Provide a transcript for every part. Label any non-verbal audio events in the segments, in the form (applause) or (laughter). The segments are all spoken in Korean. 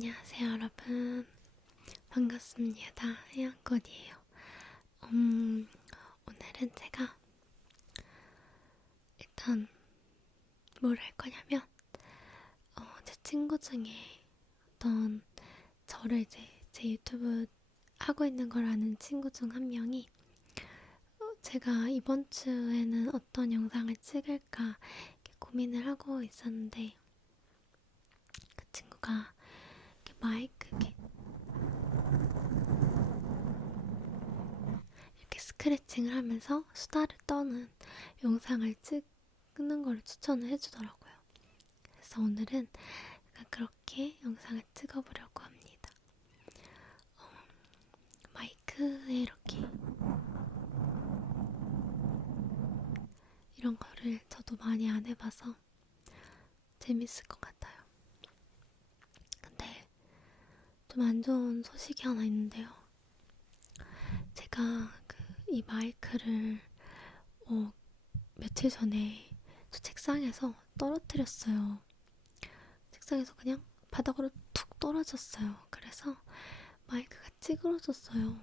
안녕하세요, 여러분. 반갑습니다. 해양꽃이에요. 음, 오늘은 제가 일단 뭘 할 거냐면, 어, 제 친구 중에 어떤 저를 이제 제 유튜브 하고 있는 걸 아는 친구 중 한 명이 어, 제가 이번 주에는 어떤 영상을 찍을까 이렇게 고민을 하고 있었는데 그 친구가 이렇게 마이크 이렇게 이렇게 스크래칭을 하면서 수다를 떠는 영상을 찍는 걸 추천을 해주더라고요. 그래서 오늘은 그렇게 영상을 찍어보려고 합니다. 어, 마이크에 이렇게 이런 거를 저도 많이 안 해봐서 재밌을 것 같아요. 근데 좀 안 좋은 소식이 하나 있는데요. 제가 그 이 마이크를 어, 며칠 전에 저 책상에서 떨어뜨렸어요. 책상에서 그냥 바닥으로 툭 떨어졌어요. 그래서 마이크가 찌그러졌어요.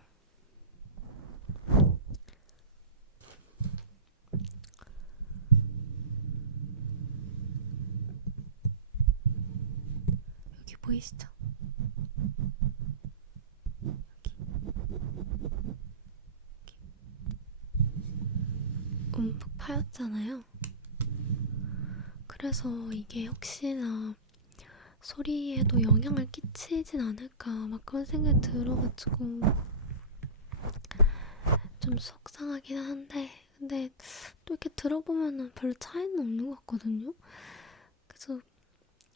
여기 보이시죠? 움푹 파였잖아요. 그래서 이게 혹시나 소리에도 영향을 끼치진 않을까 막 그런 생각이 들어가지고 좀 속상하긴 한데 근데 또 이렇게 들어보면은 별로 차이는 없는 것 같거든요. 그래서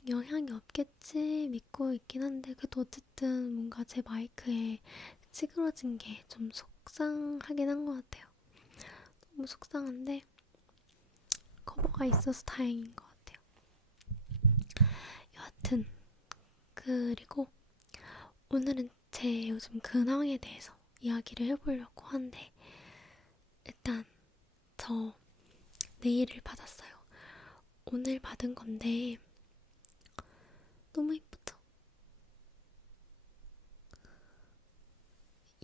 영향이 없겠지 믿고 있긴 한데 그래도 어쨌든 뭔가 제 마이크에 찌그러진 게 좀 속상하긴 한 것 같아요. 너무 속상한데 커버가 있어서 다행인 것 같아요. 여하튼 그리고 오늘은 제 요즘 근황에 대해서 이야기를 해보려고 하는데 일단 저 네일을 받았어요. 오늘 받은 건데 너무 이쁘죠?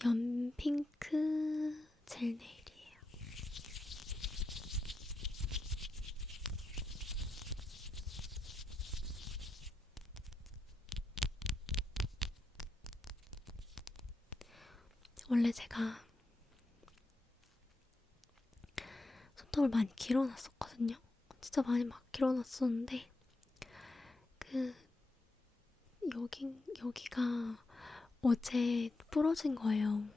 연핑크 젤 네일 원래 제가 손톱을 많이 길어놨었거든요. 진짜 많이 막 길어놨었는데 그 여기 여기가 어제 부러진 거예요.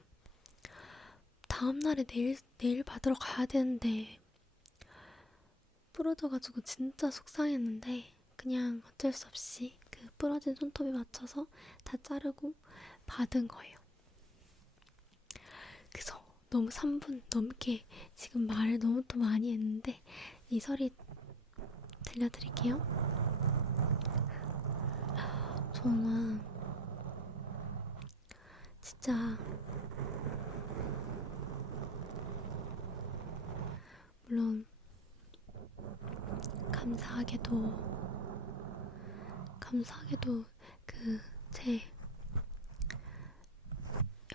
다음 날에 내일 내일 받으러 가야 되는데 부러져가지고 진짜 속상했는데 그냥 어쩔 수 없이 그 부러진 손톱에 맞춰서 다 자르고 받은 거예요. 그래서 너무 3분 넘게 지금 말을 너무 또 많이 했는데 이 소리 들려드릴게요. 저는 진짜 물론 감사하게도 감사하게도 그 제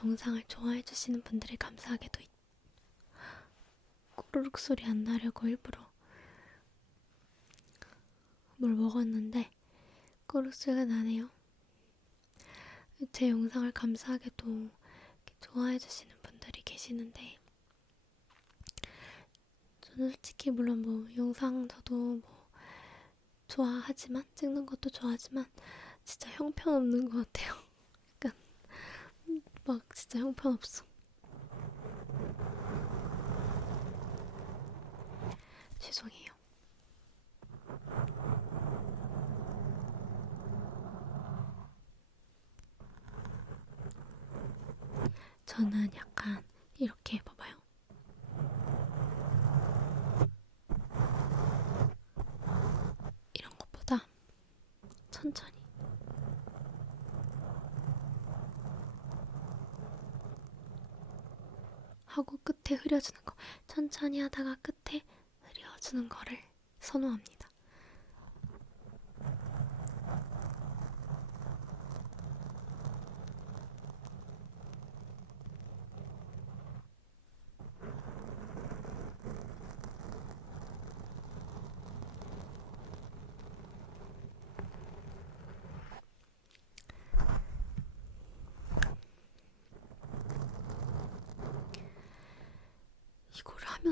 영상을 좋아해 주시는 분들이 감사하게도 이- 꼬르륵 소리 안 나려고 일부러 뭘 먹었는데 꼬르륵 소리가 나네요. 제 영상을 감사하게도 이렇게 좋아해 주시는 분들이 계시는데 저는 솔직히 물론 뭐 영상 저도 뭐 좋아하지만 찍는 것도 좋아하지만 진짜 형편없는 것 같아요. 막 진짜 형편없어. 죄송해요. 저는 약간 이렇게 봐봐요. 이런 것보다 천천히 하고 끝에 흐려주는 거 천천히 하다가 끝에 흐려주는 거를 선호합니다.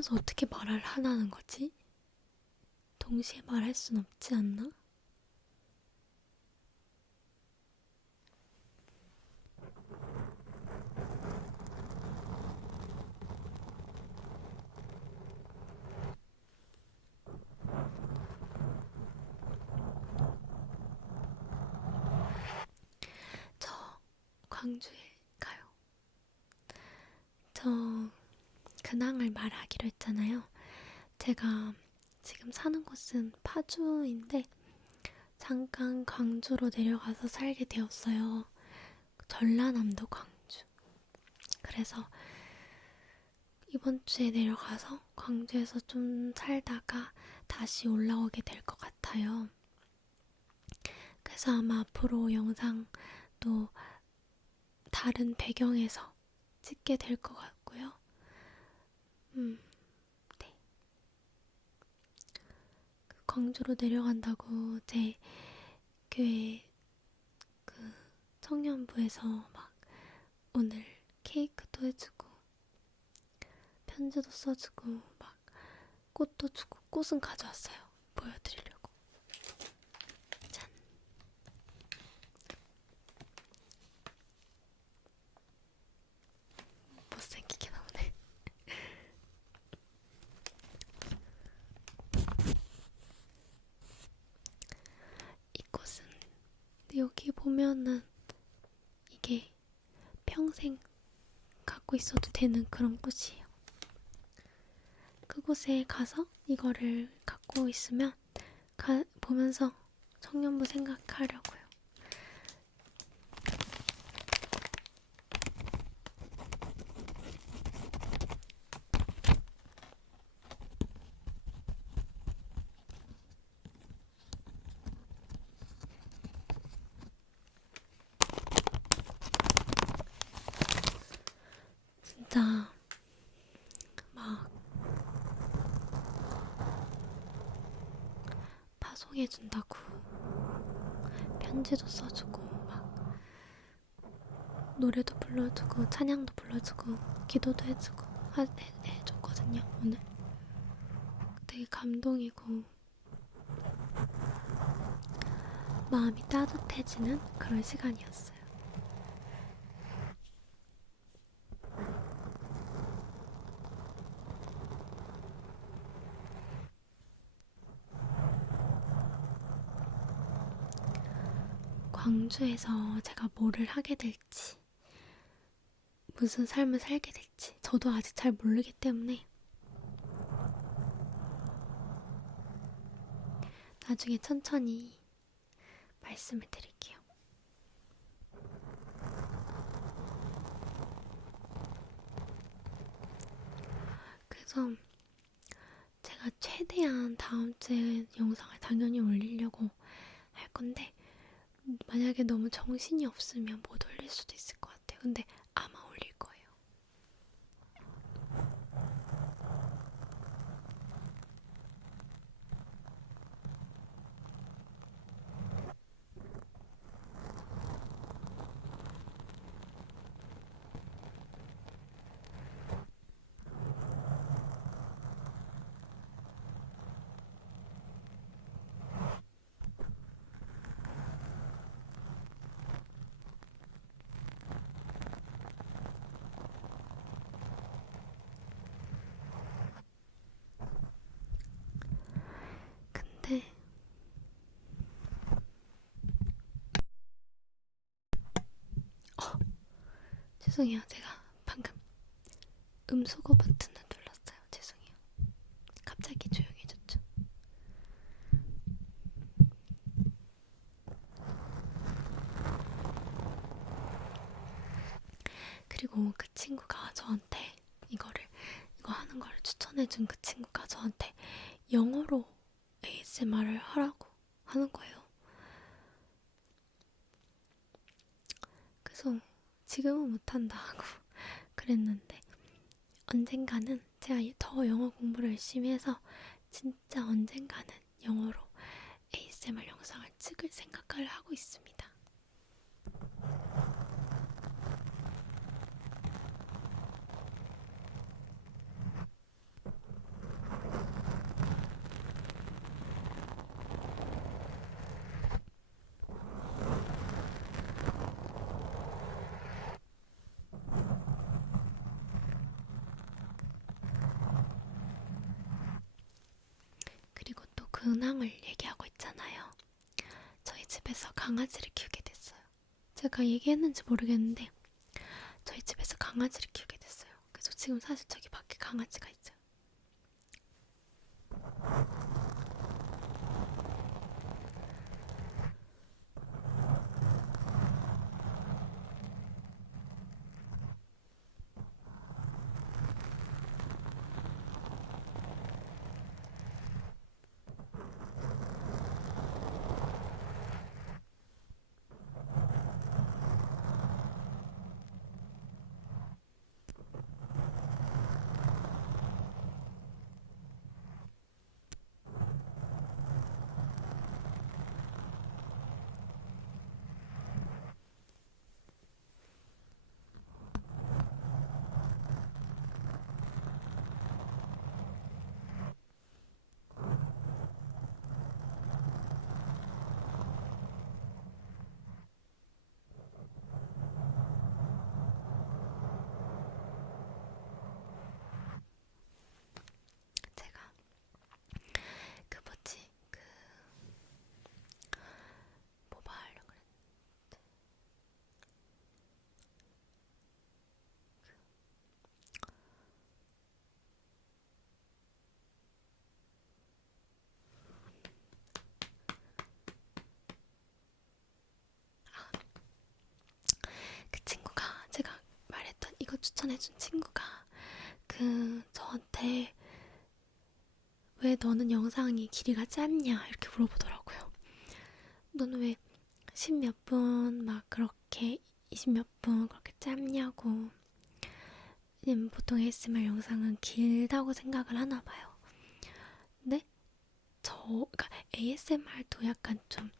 하면서 어떻게 말을 하라는 거지? 동시에 말할 순 없지 않나? 저 광주에 가요. 저 근황을 말하기로 했잖아요. 제가 지금 사는 곳은 파주인데 잠깐 광주로 내려가서 살게 되었어요. 전라남도 광주. 그래서 이번 주에 내려가서 광주에서 좀 살다가 다시 올라오게 될 것 같아요. 그래서 아마 앞으로 영상도 다른 배경에서 찍게 될 것 같고요. 음, 네. 그 광주로 내려간다고 제 교회 그 청년부에서 막 오늘 케이크도 해주고 편지도 써주고 막 꽃도 주고 꽃은 가져왔어요. 보여드리려고. 짠. 못생기게 나오네. 이 꽃은 여기 보면은 이게 평생 갖고 있어도 되는 그런 꽃이에요. 그곳에 가서 이거를 갖고 있으면 가, 보면서 청년부 생각하려고요. 진짜 막 파송해준다고 편지도 써주고 막 노래도 불러주고 찬양도 불러주고 기도도 해주고 하, 해, 해줬거든요 오늘 되게 감동이고 마음이 따뜻해지는 그런 시간이었어요. 광주에서 제가 뭐를 하게 될지, 무슨 삶을 살게 될지, 저도 아직 잘 모르기 때문에, 나중에 천천히 말씀을 드릴게요. 그래서 제가 최대한 다음 주에 영상을 당연히 올리려고 할 건데, 만약에 너무 정신이 없으면 못 올릴 수도 있을 것 같아요. 근데 아마 올릴 거예요. 근데 어, 죄송해요. 제가 방금 음소거 버튼을 눌렀어요. 죄송해요. 갑자기 조용해졌죠. 그리고 그 친구가 저한테 이거를 이거 하는 거를 추천해준 그 친구가 저한테 영어로 ASMR을 하라고 하는 거예요. 그래서 지금은 못한다 하고 (laughs) 그랬는데 언젠가는 제가 더 영어 공부를 열심히 해서 진짜 언젠가는 영어로 ASMR 영상을 찍을 생각을 하고 있습니다. 근황을 얘기하고 있잖아요. 저희 집에서 강아지를 키우게 됐어요. 제가 얘기했는지 모르겠는데 저희 집에서 강아지를 키우게 됐어요. 그래서 지금 사실 저기 밖에 강아지가 있어요. 제가 그 뭐지 그 뭐 말하려고 그랬는데 그 친구가 제가 말했던 이거 추천해준 친구가 그 저한테 왜 너는 영상이 길이가 짧냐 이렇게 물어보더라고요. 너는 왜 십 몇 분 막 그렇게 이십 몇 분 그렇게 짧냐고. 왜냐면 보통 ASMR 영상은 길다고 생각을 하나 봐요. 근데 저 그러니까 ASMR도 약간 좀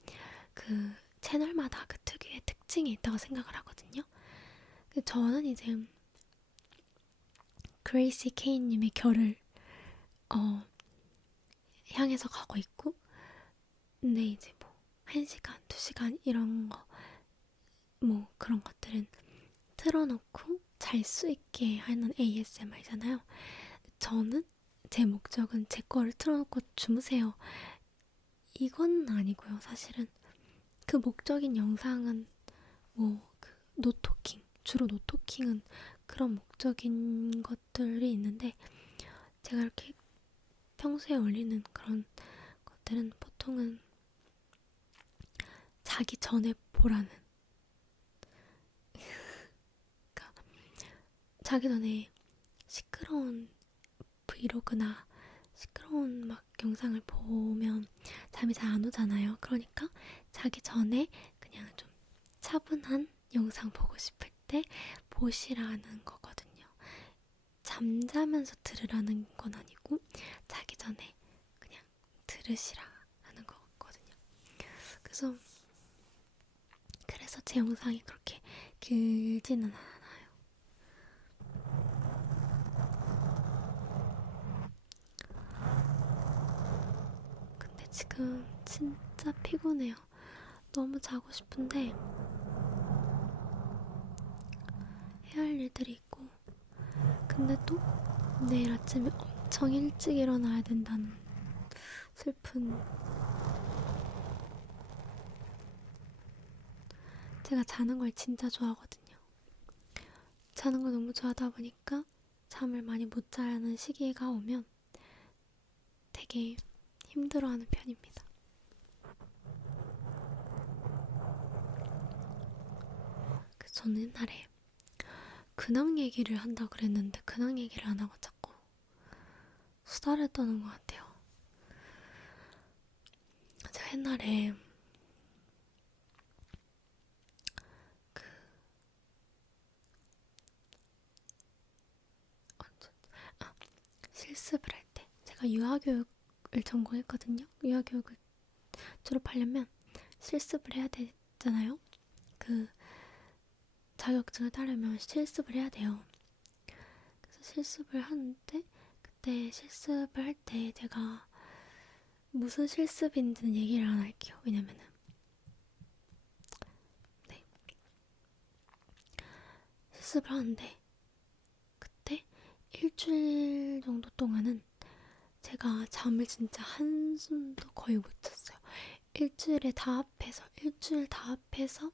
그 채널마다 그 특유의 특징이 있다고 생각을 하거든요. 저는 이제 그레이시 케인님의 결을 어 향해서 가고 있고 근데 이제 뭐 1시간, 2시간 이런 거 뭐 그런 것들은 틀어놓고 잘 수 있게 하는 ASMR이잖아요. 저는 제 목적은 제 거를 틀어놓고 주무세요. 이건 아니고요. 사실은 그 목적인 영상은 뭐 그 노토킹 주로 노토킹은 그런 목적인 것들이 있는데 제가 이렇게 평소에 올리는 그런 것들은 보통은 자기 전에 보라는 (laughs) 그러니까 자기 전에 시끄러운 브이로그나 시끄러운 막 영상을 보면 잠이 잘 안 오잖아요. 그러니까 자기 전에 그냥 좀 차분한 영상 보고 싶을 때 보시라는 거거든요. 잠자면서 들으라는 건 아니고 자기 전에 그냥 들으시라 하는 거거든요. 그래서 그래서 제 영상이 그렇게 길지는 않아요. 근데 지금 진짜 피곤해요. 너무 자고 싶은데 할 일들이 있고 근데 또 내일 아침에 엄청 일찍 일어나야 된다는 슬픈 제가 자는 걸 진짜 좋아하거든요. 자는 걸 너무 좋아하다 보니까 잠을 많이 못 자는 시기가 오면 되게 힘들어하는 편입니다. 그래서 저는 옛날에 근황 얘기를 한다 그랬는데 근황 얘기를 안 하고 자꾸 수다를 떠는 것 같아요. 제가 옛날에 그 아 실습을 할 때 제가 유아교육을 전공했거든요. 유아교육을 졸업하려면 실습을 해야 되잖아요. 그 자격증을 따려면 실습을 해야 돼요. 그래서 실습을 하는데 그때 실습을 할 때 제가 무슨 실습인지는 얘기를 안 할게요. 왜냐면은 네 실습을 하는데 그때 일주일 정도 동안은 제가 잠을 진짜 한숨도 거의 못 잤어요. 일주일에 다 합해서, 일주일 다 합해서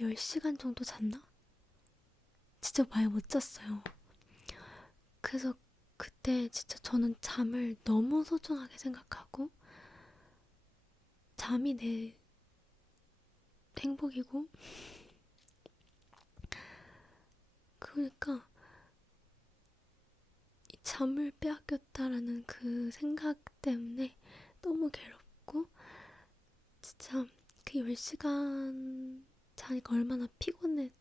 10시간 정도 잤나? 진짜 많이 못 잤어요. 그래서 그때 진짜 저는 잠을 너무 소중하게 생각하고, 잠이 내 행복이고, 그러니까 이 잠을 빼앗겼다라는 그 생각 때문에 너무 괴롭고 진짜 그 10시간 자니까 얼마나 피곤해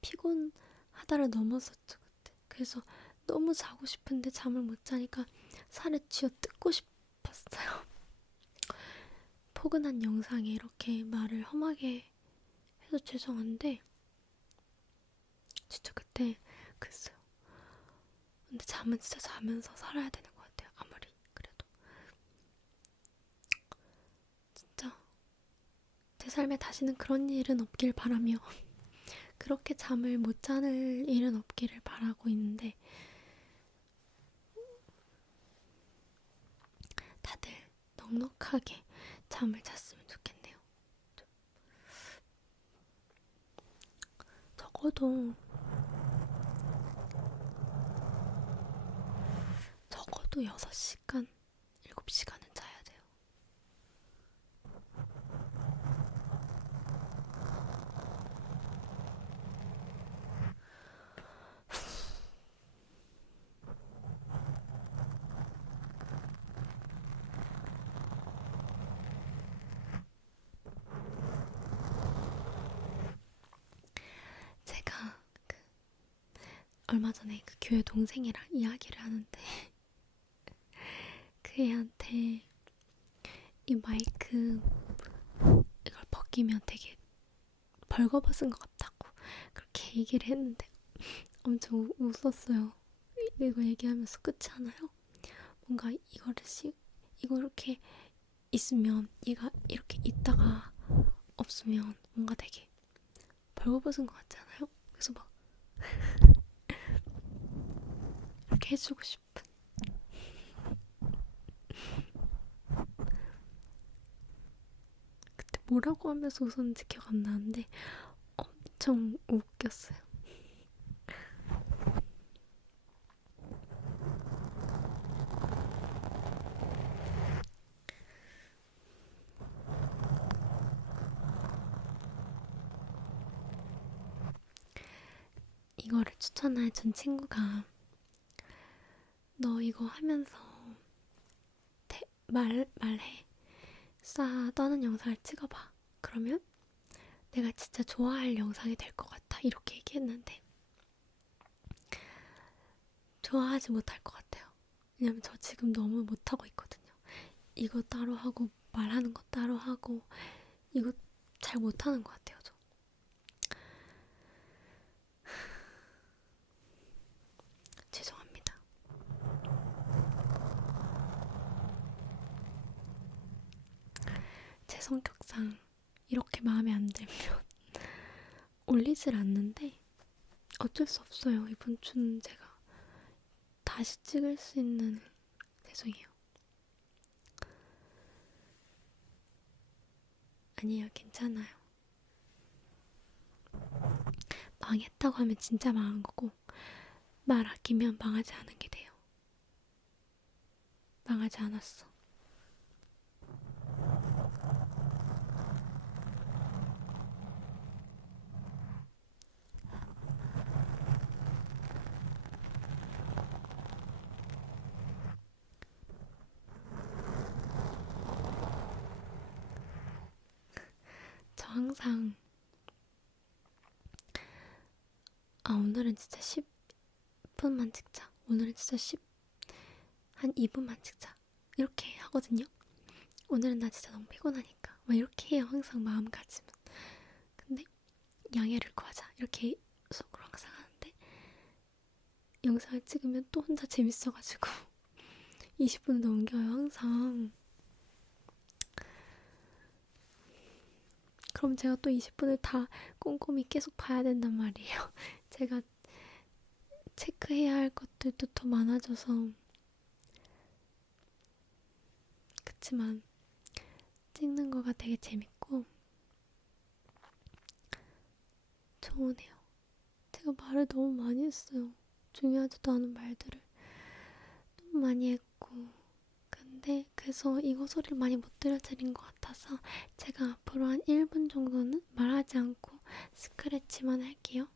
피곤하다를 넘었었죠 그때 그래서 너무 자고 싶은데 잠을 못 자니까 살에 쥐어 뜯고 싶었어요 (laughs) 포근한 영상에 이렇게 말을 험하게 해서 죄송한데 진짜 그때 글쎄요. 근데 잠은 진짜 자면서 살아야 되는 것 같아요. 아무리 그래도 진짜 제 삶에 다시는 그런 일은 없길 바라며 (laughs) 그렇게 잠을 못 자는 일은 없기를 바라고 있는데 다들 넉넉하게 잠을 잤으면 좋겠네요. 적어도 적어도 6시간, 7시간은 자야 돼요. 제가 그 얼마 전에 그 교회 동생이랑 이야기를 하는데 (laughs) 그 애한테 이 마이크 이걸 벗기면 되게 벌거벗은 것 같다고 그렇게 얘기를 했는데 엄청 우- 웃었어요. 이거 얘기하면서 끝이 않아요. 뭔가 이거를 시, 이거 이렇게 있으면 얘가 이렇게 있다가 없으면 뭔가 되게 벌거벗은 것 같지 않아요? 그래서 막 이렇게 해주고 싶은 그때 뭐라고 하면서 웃었는지 기억 안 나는데 엄청 웃겼어요. 이거를 추천해 준 친구가 너 이거 하면서 대, 말, 말해. 싸 떠는 영상을 찍어봐. 그러면 내가 진짜 좋아할 영상이 될 것 같아. 이렇게 얘기했는데 좋아하지 못할 것 같아요. 왜냐면 저 지금 너무 못하고 있거든요. 이거 따로 하고 말하는 거 따로 하고 이거 잘 못하는 것 같아요. 저. 죄송합니다. 제 성격상 이렇게 마음에 안 들면 (laughs) 올리질 않는데 어쩔 수 없어요. 이번 주는 제가 다시 찍을 수 있는 죄송해요. 아니에요. 괜찮아요. 망했다고 하면 진짜 망한 거고 말 아끼면 망하지 않은 게 돼요. 망하지 않았어. 저 항상 아 오늘은 진짜 10분만 찍자. 오늘은 진짜 10, 한 2분만 찍자. 이렇게 하거든요. 오늘은 나 진짜 너무 피곤하니까. 막 이렇게 해요. 항상 마음가짐은. 근데 양해를 구하자. 이렇게 속으로 항상 하는데 영상을 찍으면 또 혼자 재밌어가지고 (laughs) 20분을 넘겨요. 항상. 그럼 제가 또 20분을 다 꼼꼼히 계속 봐야 된단 말이에요. (laughs) 제가 체크해야 할 것들도 더 많아져서 그렇지만 찍는 거가 되게 재밌고 좋으네요. 제가 말을 너무 많이 했어요. 중요하지도 않은 말들을 너무 많이 했고 근데 그래서 이거 소리를 많이 못 들려드린 것 같아서 제가 앞으로 한 1분 정도는 말하지 않고 스크래치만 할게요.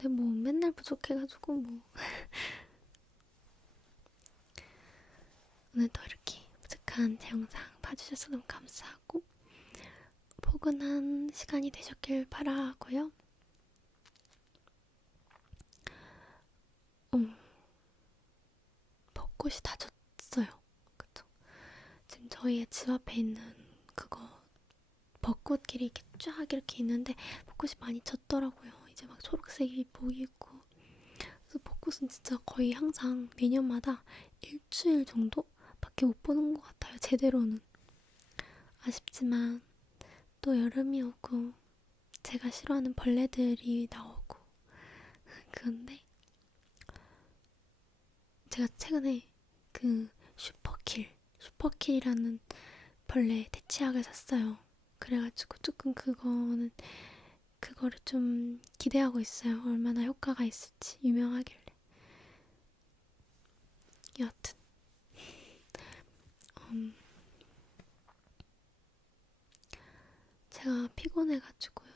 근데 뭐 맨날 부족해가지고 뭐 오늘도 이렇게 부족한 제 영상 봐주셔서 너무 감사하고 포근한 시간이 되셨길 바라고요. 음, 벚꽃이 다 졌어요. 그쵸? 지금 저희의 집 앞에 있는 그거 벚꽃길이 이렇게 쫙 이렇게 있는데 벚꽃이 많이 졌더라고요. 이제 막 초록색이 보이고 그래서 벚꽃은 진짜 거의 항상 매년마다 일주일 정도 밖에 못 보는 것 같아요. 제대로는 아쉽지만 또 여름이 오고 제가 싫어하는 벌레들이 나오고 (laughs) 그런데 제가 최근에 그 슈퍼킬 슈퍼킬이라는 벌레 대치약을 샀어요. 그래가지고 조금 그거는 그거를 좀 기대하고 있어요. 얼마나 효과가 있을지 유명하길래. 여하튼 음, 제가 피곤해가지고요.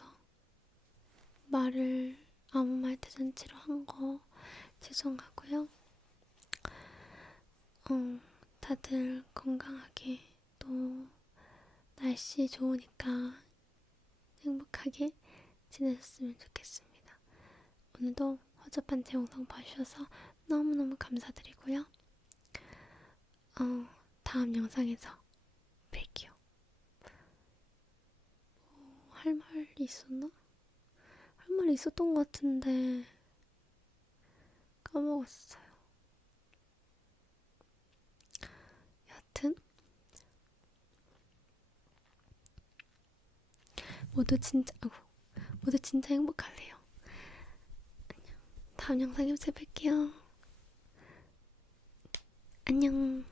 말을 아무 말 대잔치로 한 거 죄송하고요. 어, 다들 건강하게 또 날씨 좋으니까 행복하게 지내셨으면 좋겠습니다. 오늘도 허접한 제 영상 봐주셔서 너무너무 감사드리고요. 어, 다음 영상에서 뵐게요. 뭐, 할말 있었나? 할말 있었던 것 같은데 까먹었어요. 여튼 모두 진짜 아이고, 모두 진짜 행복할래요. 안녕. 다음 영상에서 뵐게요. 안녕.